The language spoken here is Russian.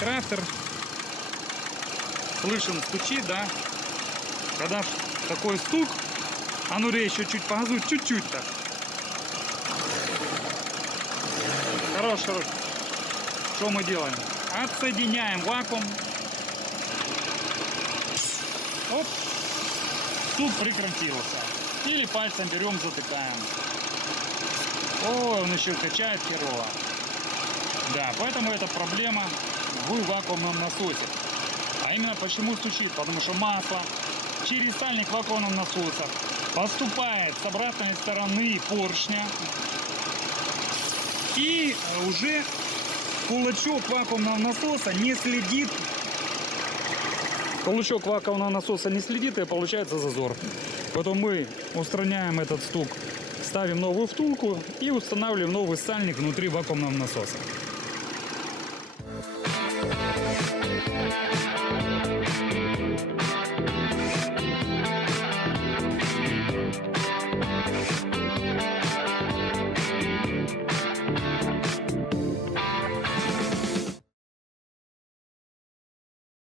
Crafter. Слышен, стучит, да? Когда такой стук, а ну еще чуть погазует, чуть-чуть так. Хорош. Что мы делаем? Отсоединяем вакуум. Оп. Стук прекратился. Или пальцем берем, затыкаем. О, он еще качает херово. Да, поэтому это проблема в вакуумном насосе. А именно почему стучит? Потому что масло через сальник вакуумного насоса поступает с обратной стороны поршня. И уже кулачок вакуумного насоса не следит. Кулачок вакуумного насоса не следит, и получается зазор. Потом мы устраняем этот стук, ставим новую втулку и устанавливаем новый сальник внутри вакуумного насоса.